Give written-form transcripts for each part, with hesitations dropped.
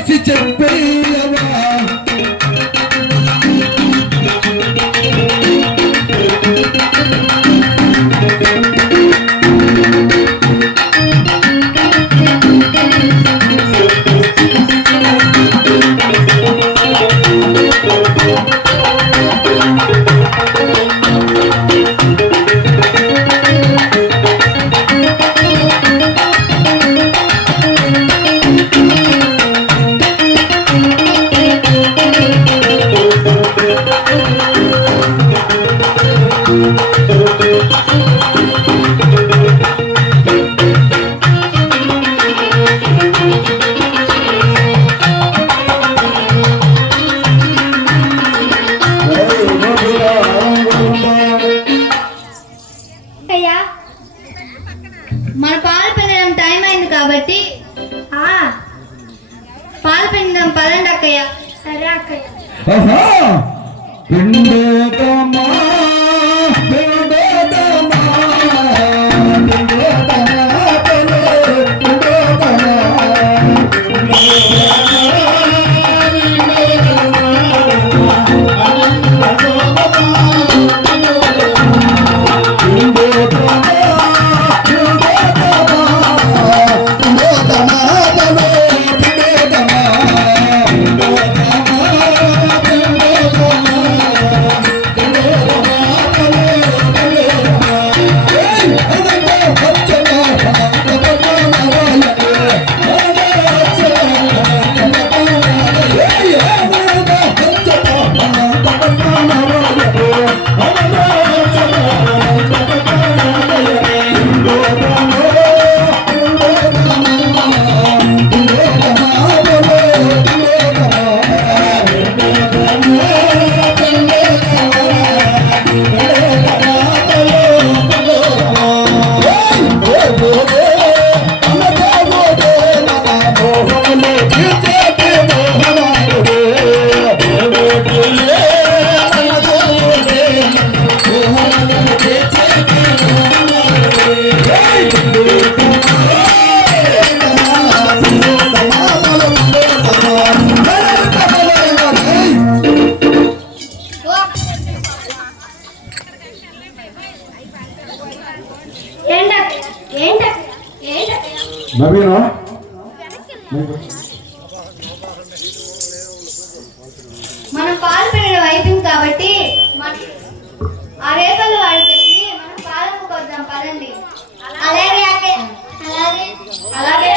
రాసి చెప్పేయవా మన పాలు పిండడం టైం అయింది కాబట్టి పాలు పిండడం పదండి అక్కయ్య. సరే అక్కయ్య. నవీనా మనం పాలు పిండడం అయిపోయింది కాబట్టి ఆ రేపలు వాడికి మనం పాలు కొద్దాం పదండి. అలాగే అలాగే అలాగే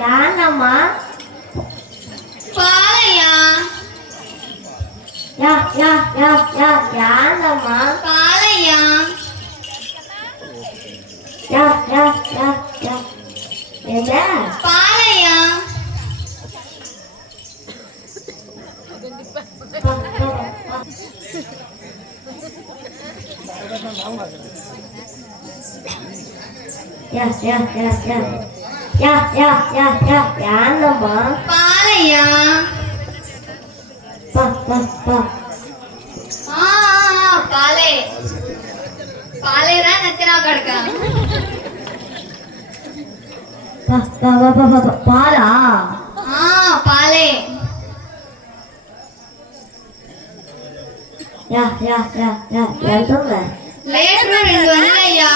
యానమ్మా పాలయ్యా యానమ్మా పాలయ్యా పాలయ్యా యానమ్మా పాలయ్యా పాలే పాలేరా నచ్చినా కడక పాలా పాలే లీటర్ 200 అయ్యా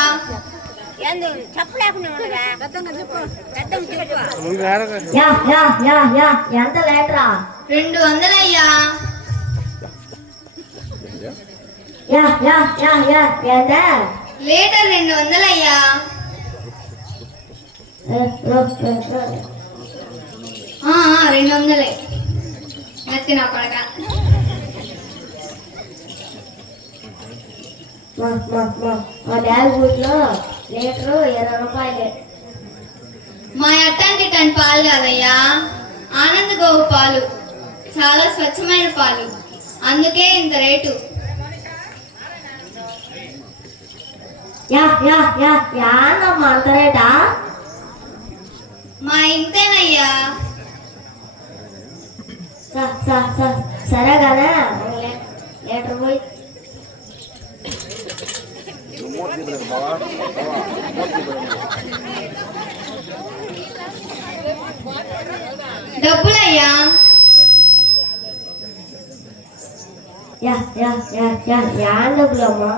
ఎంత లీటరా 200 అయ్యా లీటర్ 200 అయ్యా 200 నచ్చిన కొడక మా డాడీ ఊళ్ళో లీటరు 20 రూపాయలే మా అట్టంటి టన్ పాలు కాదయ్యా ఆనంద్ గోవు పాలు చాలా స్వచ్ఛమైన పాలు అందుకే ఇంత రేటు అంత రేటా మా ఇంతేనయ్యా సరే కదా లీటర్ పోయి డబ్బులయ్యా డబ్బులమ్మా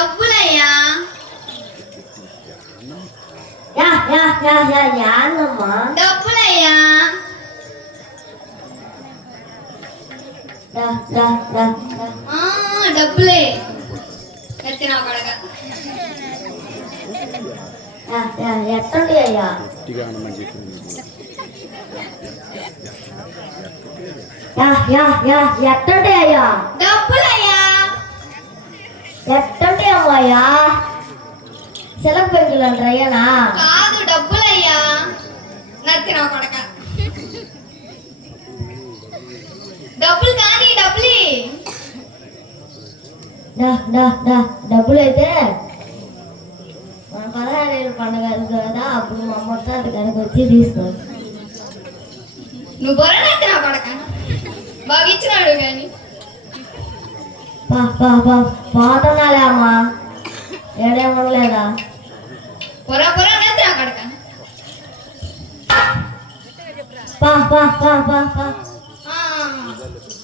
డబ్బులయ్యా డబ్బులయ్యా డబ్బులే ఎత్తినా కొడక ఎత్తండి అయ్యా ఎత్తండి అయ్యా డబ్బులయ్యా ఎత్తండి అమ్మాయ్యా సెలవు పెంకులు అంటారు అయ్యానా కాదు డబ్బులయ్యా నత్తినా కొడక డబ్బులు కానీ డబ్బులు అయితే మన 16 పండుగ కదా అప్పుడు మా అమ్మ కనుక వచ్చి తీసుకో నువ్వు బొరనైతే నా పడక బాగా ఇచ్చినాడు కానీ పోతున్నాలే అమ్మా ఏడేమనలేదా పొర నైతే నా పడక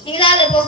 ఇంకా పో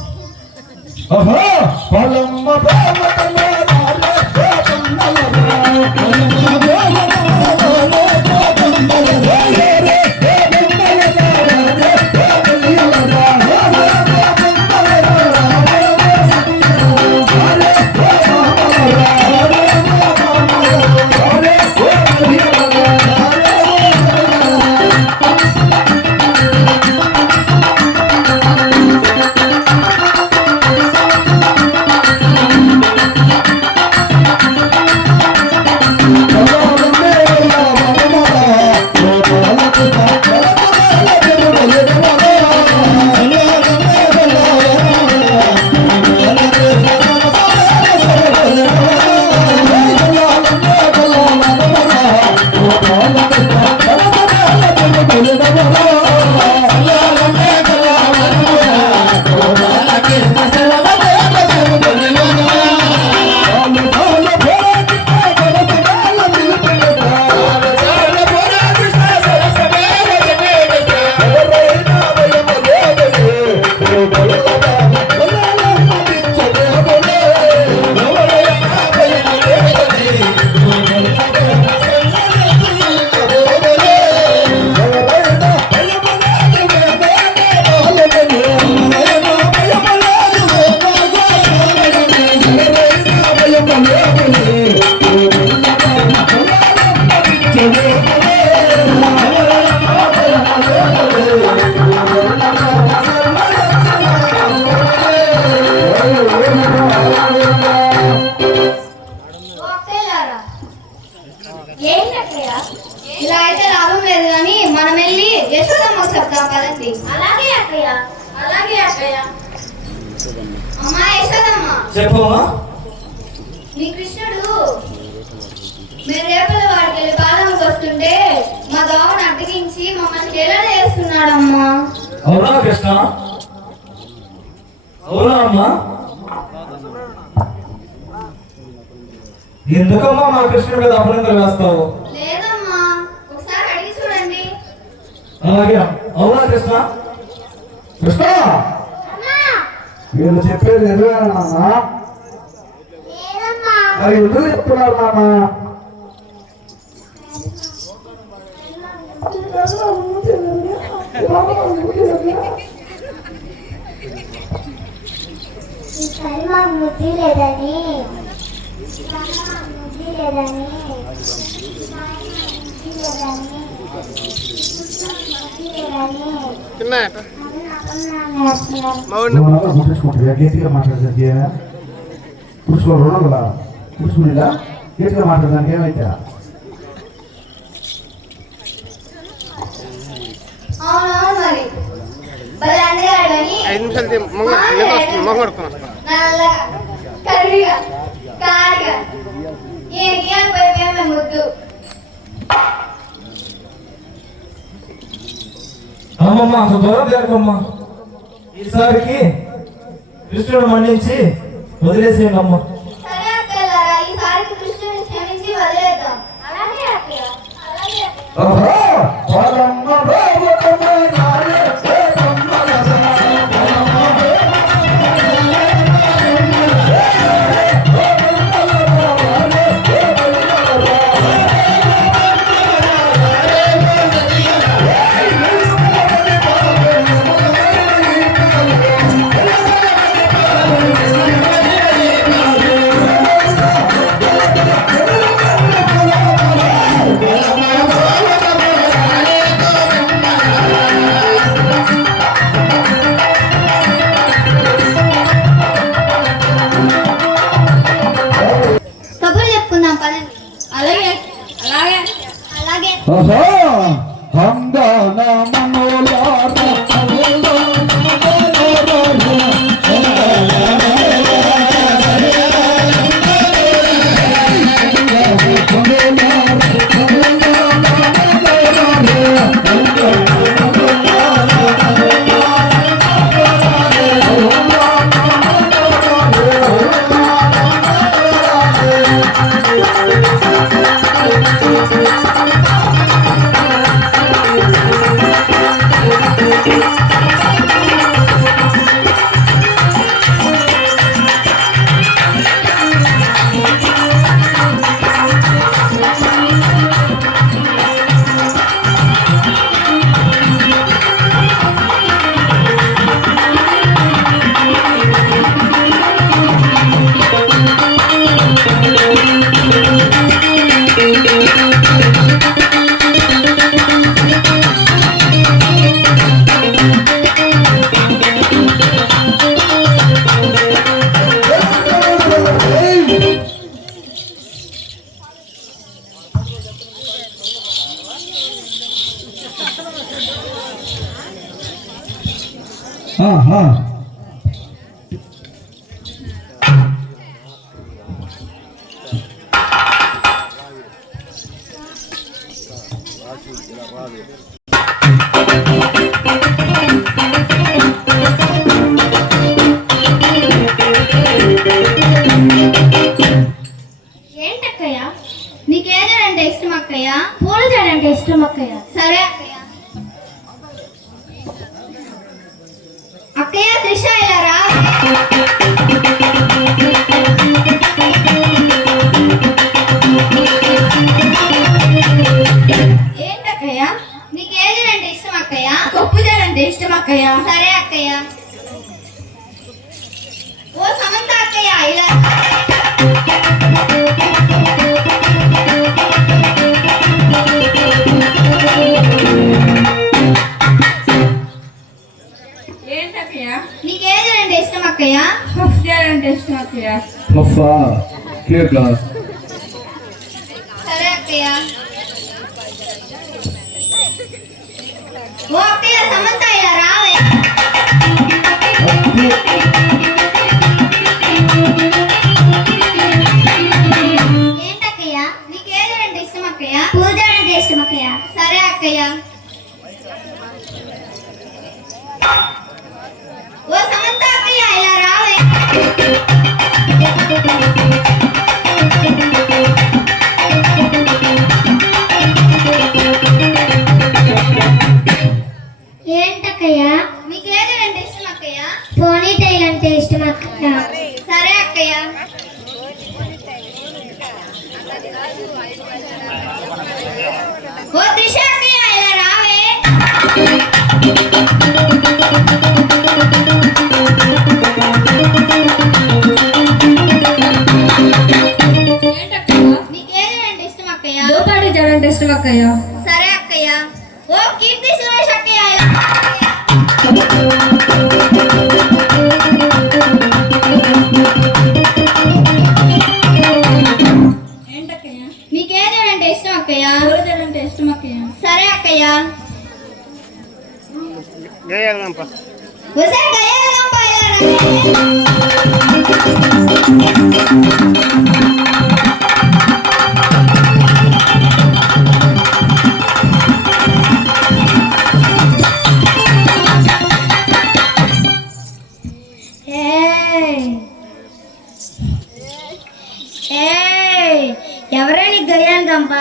అక్కయ్య. అమ్మా యశోదమ్మ, చెప్పమ్మా. మీ కృష్ణుడు మీరు రేపల వాడికి వెళ్ళి పాలన వస్తుంటే మా దోమను అడ్డగించి మమ్మల్ని హేళన చేస్తున్నాడమ్మా. అవునా కృష్ణ? అవునా అమ్మా? ఎందుకమ్మా మా కృష్ణుడి మీద అపనిందలు వేస్తావు? లేదమ్మా, ఒకసారి అడిగి చూడండి. అలాగే. అవునా కృష్ణ? కృష్ణ వీళ్ళు చెప్పేది నిజమేనా నాన్న? మరి ఎందుకు చెప్తున్నారు నాన్న? ఈసారి మాకు బుద్ధి లేదని గుర్తుంచుకుంటుందా? గట్టిగా మాట్లాడడానికి కూర్చో రుణం కదా కూర్చునేదా? గట్టిగా మాట్లాడడానికి ఏమైతే అవునవును మరి భలే అందగాడు అని 5 నిమిషాలు నల్లగా కర్రీగా కారిగా ఏ పోయిపోయామే ముద్దు. అమ్మమ్మ అంత దూరం జరగమ్మా. ఈసారికి కృష్ణుడు మన్నించి వదిలేసేయండి అమ్మ. సరే అక్కలారా, ఈసారి కృష్ణుని క్షమించి వదిలేద్దాం. అలాగే అక్కయ్య, అలాగే. కబుర్లు చెప్పుకుందాం పదండి. అలాగే అలాగే అలాగే. ఏంటక్కయ్య, నీకేదంటే ఇష్టం అక్కయ్య? పూల జడంటే ఇష్టం అక్కయ్య. సరే అక్కయ్య. అక్కయ్య త్రిష ఇలా రా. ఏంటక్కయ్య, నీకేదంటే ఇష్టం అక్కయ్య? కొప్పు జడంటే ఇష్టం అక్కయ్య. సరే అక్కయ్య. ఓ సమంత అక్కయ్య ఇలా. ఏంటక్కయ్య? నీకేదంటే ఇష్టం అక్కయ్య? పఫ్ చేయాలంటే ఇష్టం అక్కయ్య. సరే అక్కయ్య. ఓ అక్కయ్య సమంత ఇలా రావే. ఓ త్రిష అక్కయ్య ఇలా రావే. నీకేదంటే ఇష్టం అక్కయ్య? దోపాటి జడంటే ఇష్టం అక్కయ్య. సరే అక్కయ్య. ఓ కీర్తి సురేష్ అక్కయ్య ఇలా రావే. ఏంటక్కయ్య? నీకేదంటే ఇష్టం అక్కయ్య? పూల జడంటే ఇష్టం అక్కయ్య. సరే అక్కయ్య. గేయాలంప ఒసే గయ్యాలంప ఇలా రావే. ఎవరైనా గయ్యాలి గంప?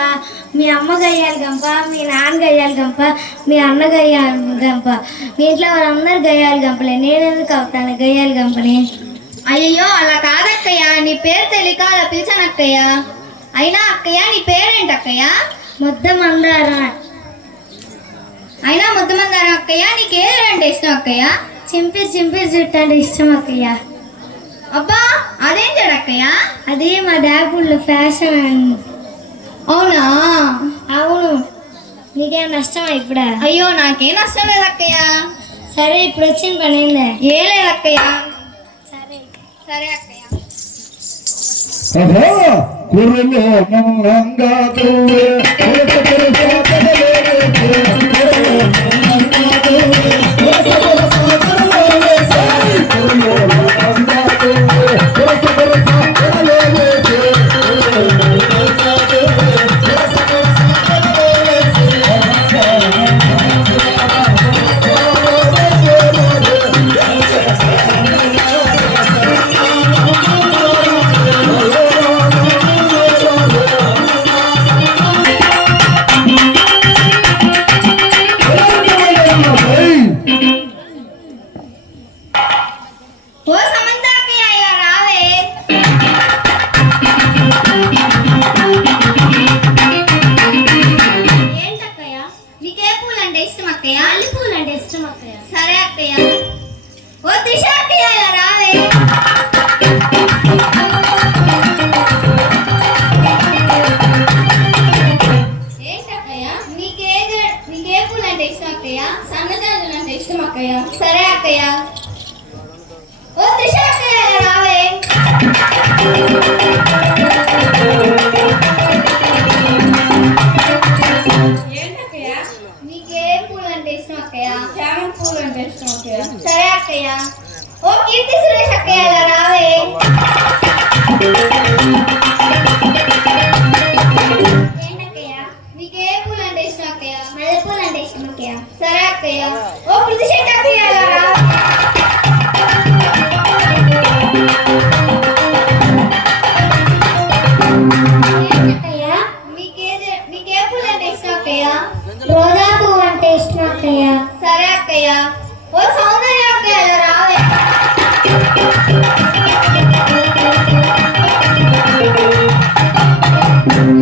మీ అమ్మ గయ్యాలి గంప, మీ నాన్న గయ్యాలి గంప, మీ అన్న గయ్యాలి గంప, మీ ఇంట్లో వాళ్ళందరూ గయ్యాలి గంపలే. నేనెందుకు అవుతాను గయ్యాలి గంపని? అయ్యో అలా కాదక్కయ్య, నీ పేరు తెలియక అలా పిలిచానక్కయ్య. అయినా అక్కయ్య నీ పేరేంటి అక్కయ్య? ముద్దమందారం. అయినా ముద్దమందారం అక్కయ్య, నీకేదంటే ఇష్టం అక్కయ్య? చింపిరి చింపిరి జుట్టు అంటే ఇష్టం అక్కయ్య. అబ్బా అదేం చూడక్కయ్య? అది మా డాబుల్లో ఫ్యాషన్. అవునా? అవును. నీకేం నష్టమా ఇప్పుడు? అయ్యో నాకేం నష్టం లేదు అక్కయ్య. సరే ఇప్పుడు వచ్చిన పని ఏందే? ఏ లేదు అక్కయ్య. సరే సరే అక్కయ్య. కుర్రలో మంగా తువ్వే ఓ సమంత అక్కయ్య ఇలా రావే. ఏంటక్కయ్య? నీకే పూలు అంటే ఇష్టం అక్కయ్య? అల్లి పూలు అంటే ఇష్టం అక్కయ్య. సరే అక్కయ్య. ఓ త్రిష అక్కయ్య ఇలా రావే. ఏంటక్కయ్య? నీకే పూలు అంటే ఇష్టం అక్కయ్య? సన్నజాజులు అంటే ఇష్టం అక్కయ్య. సరే అక్కయ్య. ఓ త్రిష అక్కయ్య ఇలా రావే. ఏంటక్కయ్య? నీకే పూలు అంటే ఇష్టం అక్కయ్య? చామంతి పూలు అంటే ఇష్టం అక్కయ్య. సరే అక్కయ్య. ఓ కీర్తి సురేష్ అక్కయ్య ఇలా రావే. ఏంటక్కయ్య? నీకే పూలు అంటే ఇష్టం అక్కయ్య? మల్లె పూలు అంటే ఇష్టం అక్కయ్య. సరే అక్కయ్య. ఓ కృతిశెట్టి అక్కయ్య ఇలా రావే. ఏంటక్కయ్య? నీకే పూలు అంటే ఇష్టం అక్కయ్య? రోజా పువ్వు అంటే ఇష్టం అక్కయ్య. సరే అక్కయ్య. ఓ సౌందర్య అక్కయ్య ఇలా రావే.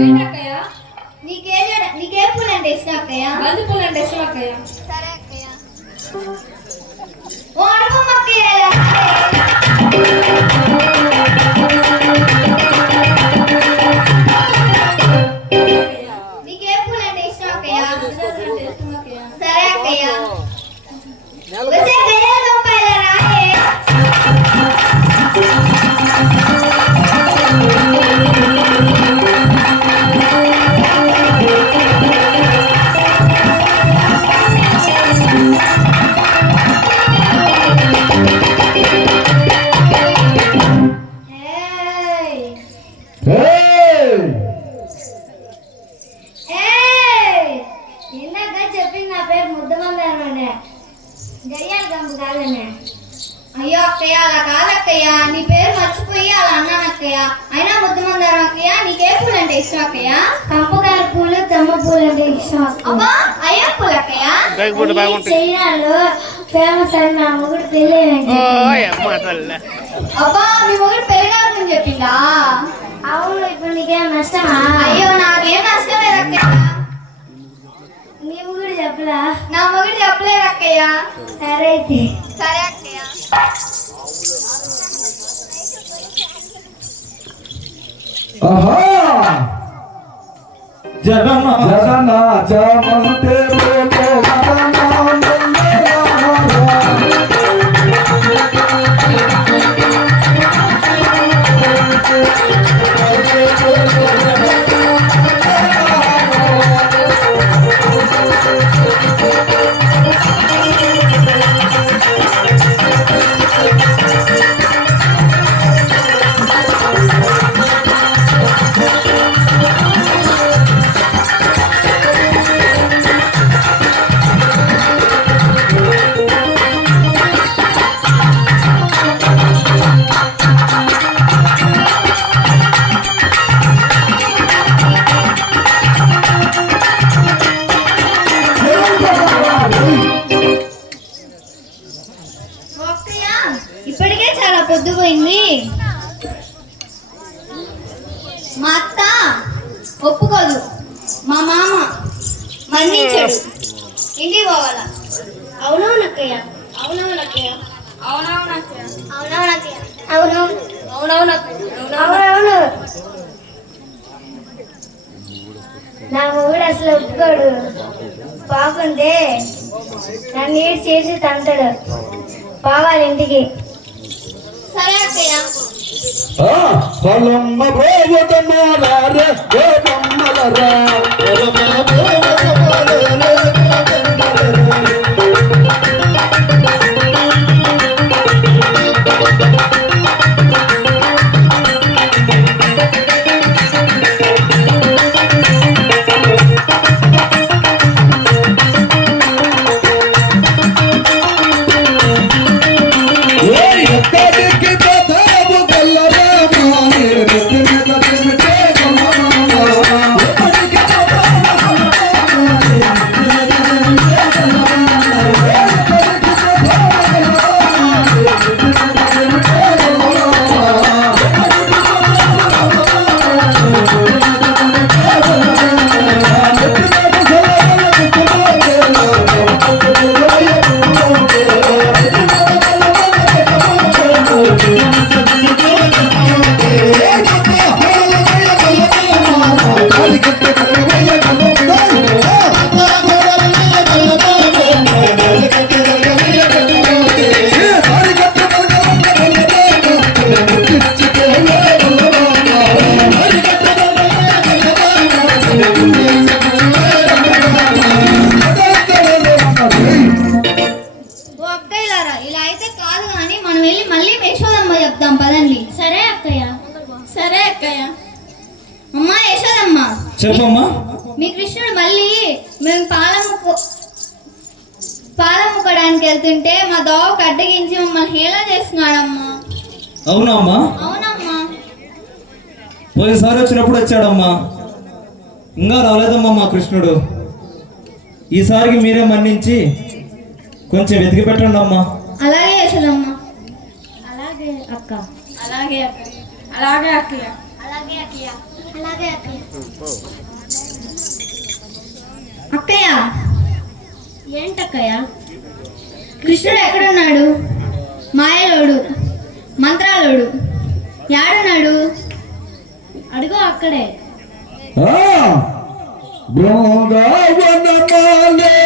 ఏంటక్కయ్య? నీకే పూలు అంటే ఇష్టం అక్కయ్య? బంతి పూలు అంటే ఇష్టం అక్కయ్య. సరే అక్కయ్య. ఓ అనుపమ అక్కయ్య ఇలా రావే. నీకే పూలు అంటే ఇష్టం అక్కయ్య? అంటే ఇష్టం అక్కయ్య. సరే అక్కయ్య. వచ్చే గయ్యాల గంప ఇలా రావే. ఇందాక చెప్పింది నా పేరు ముద్దమందారం అనే, గడియాల గంపు కాదనే. అయ్యో అక్కయ్య అలా కాదక్కయ్య, నీ పేరు మర్చిపోయి అలా అన్నాను అక్కయ్య. అయినా ముద్దమందారం అక్కయ్య, నీకే పూలు అంటే ఇష్టం అక్కయ్య? కంపకాయ పూలు, తమ్మ పూలు అంటే ఇష్టం. అబ్బా అయ్యో పూలు అక్కయ్య? బాగుంటాయి. చైనాలో ఫేమస్ అని నా మొగుడు పెళ్ళి అమ్మ తల్లే అబ్బా మీ మొగుడు పెరగాలని చెప్పిందా? అవును, ఇప్పుడు నీకేం నష్టమా? అయ్యో నాకేం నష్టం లేదు అక్కయ్య. నీ మొగుడు చెప్పలా? నా మొగుడు చెప్పలేదు అక్కయ్య. సరే అయితే. సరే అక్కయ్య. ఆహా జగన్న జగన్న జమంటే అక్కయ్య ఇప్పటికే చాలా పొద్దుపోయింది. మా అత్త ఒప్పుకోదు, మా మామ మన్నించాడు, ఇంటికి పోవాలా. అవునవునక్కయ్య. అవునవునక్కయ్య. అవునవునక్కయ్య. అవునవునక్కయ్య. అవునవును. అవునవును. నా మొగుడు అసలు ఒప్పుకోడు. బాగుంటే నన్ను నీడు చేసి తంతాడు. పోవాలి ఇంటికి. సరే అక్కయ్య. పొలమ్మ పోవటమారే గోపమ్మలరా చెప్పమ్మా. మీ కృష్ణుడు మళ్ళీ మేము పాలముక్కడానికి వెళ్తుంటే మా దోవకు అడ్డగించి మమ్మల్ని హేళన చేస్తున్నాడమ్మా. అవునా అమ్మా? అవునమ్మా. పోయినసారి వచ్చినప్పుడు వచ్చాడమ్మా, ఇంకా రాలేదమ్మా మా కృష్ణుడు. ఈసారికి మీరే మన్నించి కొంచెం వెతికి పెట్టండి అమ్మా. అలాగే యశోదమ్మా. అలాగే అక్క. అలాగే అక్కయ్య. అలాగే అక్కయ్య. అలాగే అక్కయ్య. అలాగే అక్కయ్య. అక్కయ్య ఏంటక్కయ్య? కృష్ణుడు ఎక్కడున్నాడు? మాయలోడు, మంత్రాలోడు యాడున్నాడు? అడుగు అక్కడే. బృందావనమాలే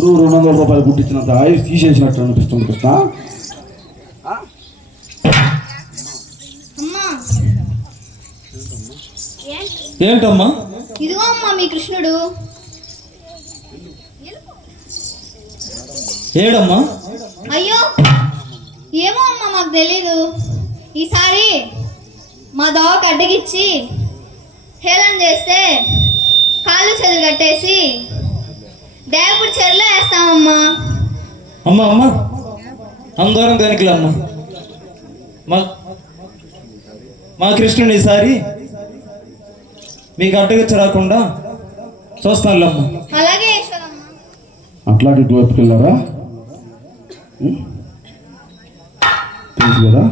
గురువు 200 రూపాయలు గుట్టించినంత ఆయుష్ తీసేసినట్టు అనిపిస్తుంది కృష్ణ. అమ్మా ఏంటమ్మా? ఇదిగో అమ్మా మీ కృష్ణుడు. ఏడమ్మా? అయ్యో ఏమో అమ్మా మాకు తెలీదు. ఈసారి మా దోవకు అడ్డగిచ్చి హేళన చేస్తే కాళ్ళు చేతులు కట్టేసి దేవపుడి చెరులో వేస్తామమ్మా. అమ్మా అమ్మా అందరం దానికిలే అమ్మా. మా కృష్ణుని ఈసారి మీకు అడ్డగిచ్చి రాకుండా చూస్తానులే అమ్మా. అలాగే యశోదమ్మ. అట్లాంటి వైపుకి వెళ్ళారా తెలుసు కదా.